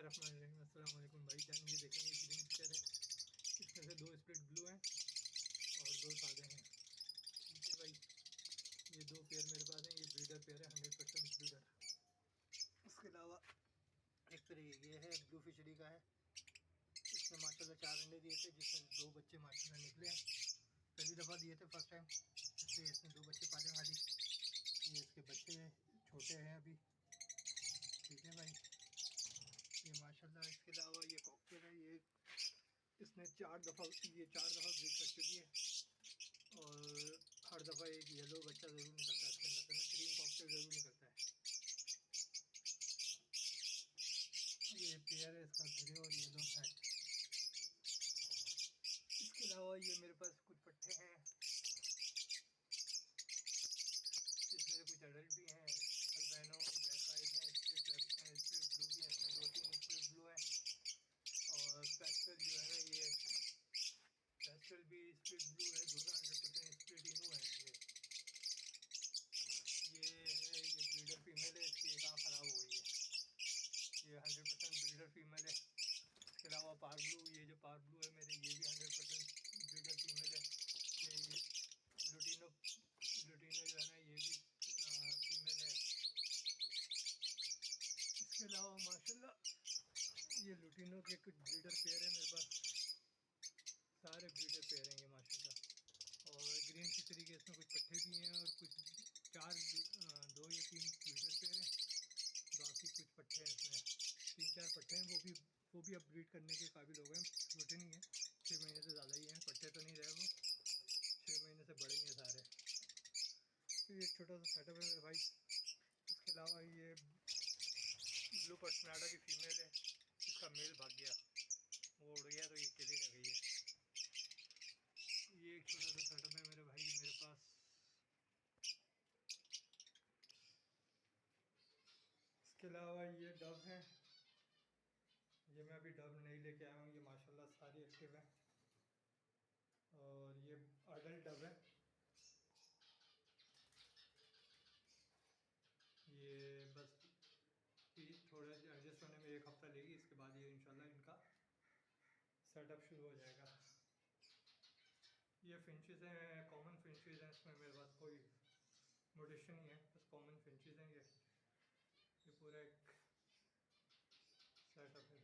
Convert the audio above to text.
बिस्मिल्लाहिर्रहमानिर्रहीम। अस्सलाम वालेकुम भाई जान। ये देखें ये ग्रीन पिक्चर है, इसमें से 2 स्प्लिट ब्लू हैं और 2 सादे हैं। ठीक है भाई, ये 2 पेयर मेरे पास हैं। ये ब्रीडर पेयर है, 100% ब्रीडर। इसके अलावा एक पेयर ये है, ब्लू फिशरी का है। इसने माशाल्लाह 4 अंडे दिए थे, जिसमें 2 बच्चे माशाल्लाह निकले हैं। पहली दफ़ा दिए थे, फर्स्ट टाइम, इसलिए इसने 2 बच्चे पाले खाली। ये इसके बच्चे छोटे हैं अभी। ठीक है भाई, ये माशाल्लाह। इसके अलावा ये कॉकटेल है, ये इसने 4 दफ़ा ब्रीड कर चुकी है और हर दफ़ा एक येलो बच्चा ज़रूर निकलता है इसके अंदर से ना, क्रीम कॉकटेल ज़रूर निकलता है। ये पेयर है इसका ग्रे और येलो हैट। इसके अलावा ये मेरे पास कुछ पट्टे हैं, इसमें कुछ एडल्ट भी हैं, अल्बिनो ब्लैक आइज हैं, स्प्लिट ब्लू भी हैं, इसमें 2-3 स्प्लिट ब्लू हैं। और पेस्टल जो है ना, ये पेस्टल भी स्प्लिट ब्लू है, दोनों 100% स्प्लिट इनू है। ये है, ये ब्रीडर फीमेल है, इसकी एक आँख ख़राब हो गई है। ये 100% ब्रीडर फीमेल है। इसके अलावा पार ब्लू, ये जो पार ब्लू है मेरे, ये भी 100% ब्रीडर फीमेल है। ये लुटिनो जो है ना, ये भी फीमेल है। इसके अलावा माशाल्लाह ये लुटिनो के कुछ ब्रीडर पेयर है मेरे पास, सारे ब्रीडर पेयर हैं ये माशाल्लाह। और ग्रीन फिशरी के इसमें कुछ पट्टे भी हैं और कुछ 2 या 3 ब्रीडर पेयर हैं। बाकी कुछ पट्टे हैं, इसमें 3-4 पट्टे हैं, वो भी अब ब्रीड करने के काबिल हो गए हैं। छोटे नहीं हैं, 6 महीने से ज़्यादा ही हैं, पट्टे तो नहीं रहे, वो 6 महीने से बड़े ही हैं सारे। तो ये छोटा सा सेटअप है मेरे भाई। इसके अलावा ये ब्लू पर्सनाडा की फ़ीमेल है, इसका मेल भाग गया, वो उड़ गया तो ये अकेली रह गई है। ये एक छोटा सा सेटअप है मेरे भाई मेरे पास। इसके अलावा ये डव हैं, ये मैं अभी डब नहीं लेके आया हूँ, ये माशाल्लाह सारी एक्टिव है। और ये अडल्ट डब है, ये बस थोड़ा एडजस्ट होने में 1 हफ़्ता लेगी, इसके बाद ये इंशाल्लाह इनका सेटअप शुरू हो जाएगा। ये फिंचेस हैं, कॉमन फिंचेस हैं, इसमें मेरे पास कोई मोडिशन नहीं है, बस कॉमन फिंचेस हैं। ये पूरा एक सेटअप है।